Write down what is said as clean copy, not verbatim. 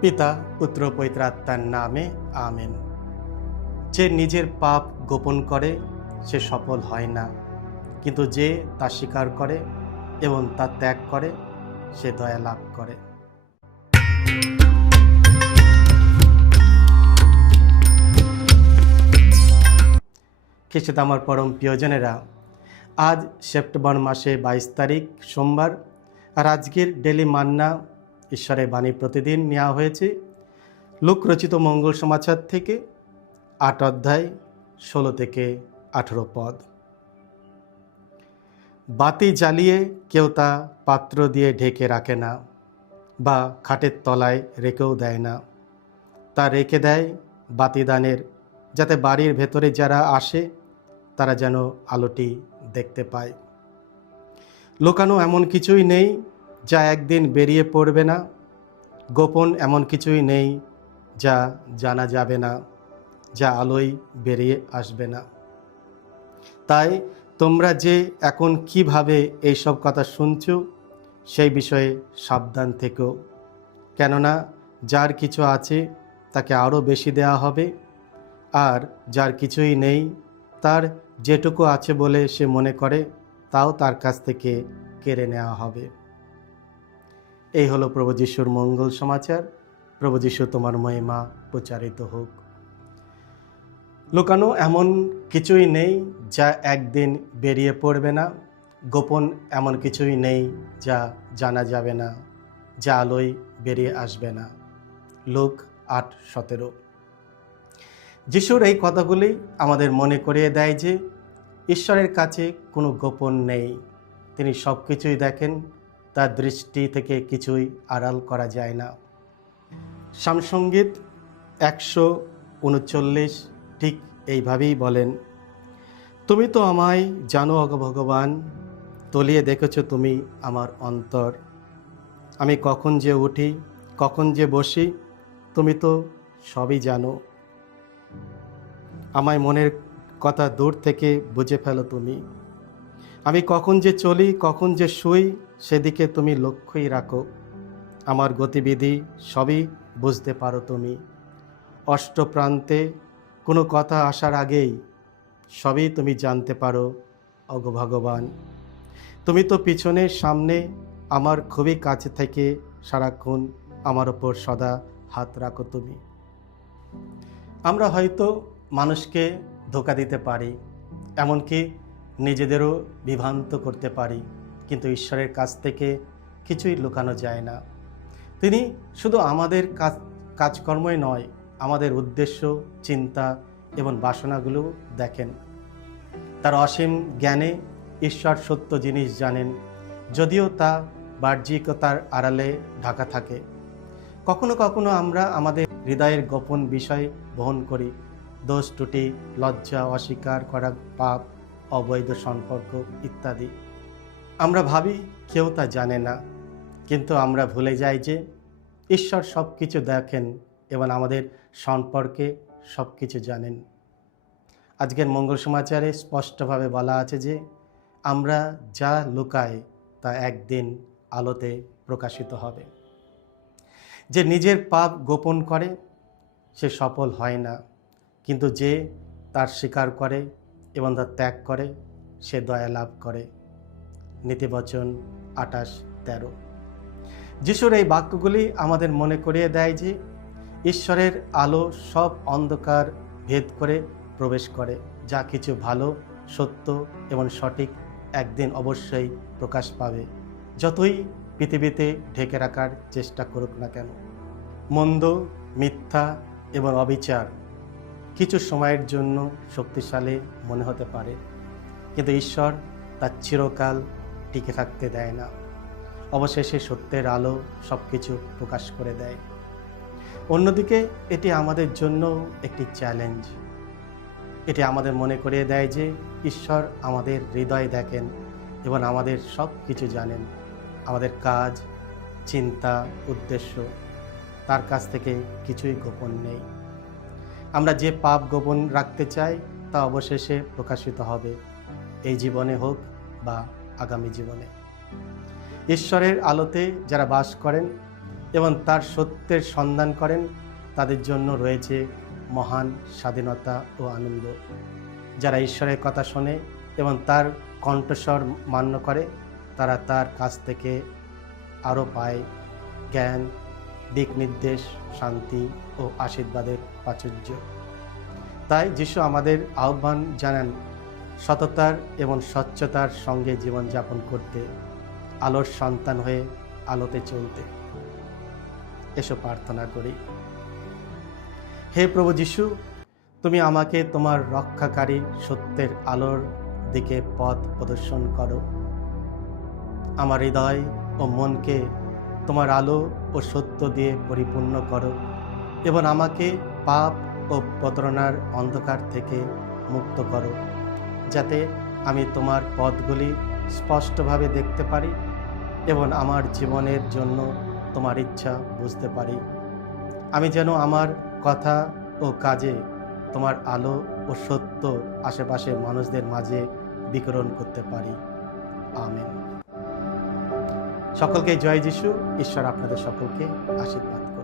পিতা পুত্র পবিত্র আত্মার নামে আমেন। যে নিজের পাপ গোপন করে সে সফল হয় না, কিন্তু যে তা স্বীকার করে এবং তা ত্যাগ করে সে দয়া লাভ করে। খ্রিস্টে আমার পরম প্রিয়জনেরা, আজ সেপ্টেম্বর মাসে 22 তারিখ সোমবার। আর আজকের ডেলি মান্না ঈশ্বরের বাণী প্রতিদিন নেওয়া হয়েছে লূক রচিত মঙ্গল সমাচার থেকে 8 অধ্যায় 16 থেকে 18 পদ। বাতি জ্বালিয়ে কেউ তা পাত্র দিয়ে ঢেকে রাখে না, বা খাটের তলায় রেখেও দেয় না। তা রেখে দেয় বাতিদানের, যাতে বাড়ির ভেতরে যারা আসে তারা যেন আলোটি দেখতে পায়। লুকানো এমন কিছুই নেই যা একদিন বেরিয়ে পড়বে না, গোপন এমন কিছুই নেই যা জানা যাবে না, যা আলোয় বেরিয়ে আসবে না। তাই তোমরা যে এখন কিভাবে এইসব কথা শুনছো সেই বিষয়ে সাবধান থেকো, কেননা যার কিছু আছে তাকে আরও বেশি দেওয়া হবে, আর যার কিছুই নেই তার যেটুকু আছে বলে সে মনে করে তাও তার কাছ থেকে কেড়ে নেওয়া হবে। এই হলো প্রভু যিশুর মঙ্গল সমাচার। প্রভু যিশু তোমার মহিমা প্রচারিত হোক। লুকানো এমন কিছুই নেই যা একদিন বেরিয়ে পড়বে না, গোপন এমন কিছুই নেই যা জানা যাবে না, যা আলোয় বেরিয়ে আসবে না। লূক 8:17। যিশুর এই কথাগুলি আমাদের মনে করিয়ে দেয় যে ঈশ্বরের কাছে কোনো গোপন নেই। তিনি সব কিছুই দেখেন, তার দৃষ্টি থেকে কিছুই আড়াল করা যায় না। সামসঙ্গীত 139 ঠিক এইভাবেই বলেন, তুমি তো আমায় জানো অগ ভগবান, তলিয়ে দেখেছো তুমি আমার অন্তর। আমি কখন যে উঠি কখন যে বসি তুমি তো সবই জানো। আমায় মনের কথা দূর থেকে বুঝে ফেলো তুমি। আমি কখন যে চলি কখন যে শুই সেদিকে তুমি লক্ষ্যই রাখো। আমার গতিবিধি সবই বুঝতে পারো তুমি। অষ্টপ্রান্তে কোনো কথা আসার আগেই সবই তুমি জানতে পারো অগ ভগবান। তুমি তো পিছনে সামনে আমার খুবই কাছে থেকে সারাক্ষণ আমার ওপর সদা হাত রাখো তুমি। আমরা হয়তো মানুষকে ধোঁকা দিতে পারি, এমনকি নিজেদেরও বিভ্রান্ত করতে পারি, কিন্তু ঈশ্বরের কাছ থেকে কিছুই লুকানো যায় না। তিনি শুধু আমাদের কাজকর্মই নয়, আমাদের উদ্দেশ্য, চিন্তা এবং বাসনাগুলো দেখেন। তার অসীম জ্ঞানে ঈশ্বর সত্য জিনিস জানেন, যদিও তা বাহ্যিকতার আড়ালে ঢাকা থাকে। কখনো কখনো আমরা আমাদের হৃদয়ের গোপন বিষয় বহন করি, দোষ ত্রুটি, লজ্জা, অস্বীকার করা পাপ, অবৈধ সম্পর্ক ইত্যাদি। আমরা ভাবি কেউ তা জানে না, কিন্তু আমরা ভুলে যাই যে ঈশ্বর সব কিছু দেখেন এবং আমাদের সম্পর্কে সব কিছু জানেন। আজকের মঙ্গল সমাচারে স্পষ্টভাবে বলা আছে যে আমরা যা লুকাই তা একদিন আলোতে প্রকাশিত হবে। যে নিজের পাপ গোপন করে সে সফল হয় না, কিন্তু যে তার স্বীকার করে এবং তা ত্যাগ করে সে দয়া লাভ করে। নীতিবচন 28:13। যিশুর এই বাক্যগুলি আমাদের মনে করিয়ে দেয় যে ঈশ্বরের আলো সব অন্ধকার ভেদ করে প্রবেশ করে। যা কিছু ভালো, সত্য এবং সঠিক একদিন অবশ্যই প্রকাশ পাবে, যতই পৃথিবীতে ঢেকে রাখার চেষ্টা করুক না কেন। মন্দ, মিথ্যা এবং অবিচার কিছু সময়ের জন্য শক্তিশালী মনে হতে পারে, কিন্তু ঈশ্বর তার চিরকাল টিকে থাকতে দেয় না। অবশেষে সত্যের আলো সব কিছু প্রকাশ করে দেয়। অন্যদিকে এটি আমাদের জন্য একটি চ্যালেঞ্জ। এটি আমাদের মনে করিয়ে দেয় যে ঈশ্বর আমাদের হৃদয় দেখেন এবং আমাদের সব কিছু জানেন। আমাদের কাজ, চিন্তা, উদ্দেশ্য, তার কাছ থেকে কিছুই গোপন নেই। আমরা যে পাপ গোপন রাখতে চাই তা অবশেষে প্রকাশিত হবে, এই জীবনে হোক বা আগামী জীবনে। ঈশ্বরের আলোতে যারা বাস করেন এবং তার সত্যের সন্ধান করেন, তাদের জন্য রয়েছে মহান স্বাধীনতা ও আনন্দ। যারা ঈশ্বরের কথা শোনে এবং তার কণ্ঠস্বর মান্য করে, তারা তার কাছ থেকে আরও পায় জ্ঞান, দিক নির্দেশ, শান্তি ও আশীর্বাদের প্রাচুর্য। তাই যিশু আমাদের আহ্বান জানান সততার এবং স্বচ্ছতার সঙ্গে জীবনযাপন করতে, আলোর সন্তান হয়ে আলোতে চলতে। এসো প্রার্থনা করি। হে প্রভু যিশু, তুমি আমাকে তোমার রক্ষাকারী সত্যের আলোর দিকে পথ প্রদর্শন করো। আমার হৃদয় ও মনকে তোমার আলো ও সত্য দিয়ে পরিপূর্ণ করো এবং আমাকে পাপ ও প্রতারণার অন্ধকার থেকে মুক্ত করো, যাতে আমি তোমার পথগুলি স্পষ্টভাবে দেখতে পারি এবং আমার জীবনের জন্য তোমার ইচ্ছা বুঝতে পারি। আমি যেন আমার কথা ও কাজে তোমার আলো ও সত্য আশেপাশের মানুষদের মাঝে বিকিরণ করতে পারি। আমেন। সকলকে জয় যিশু। ঈশ্বর আপনাদের সকলকে আশীর্বাদ করুন।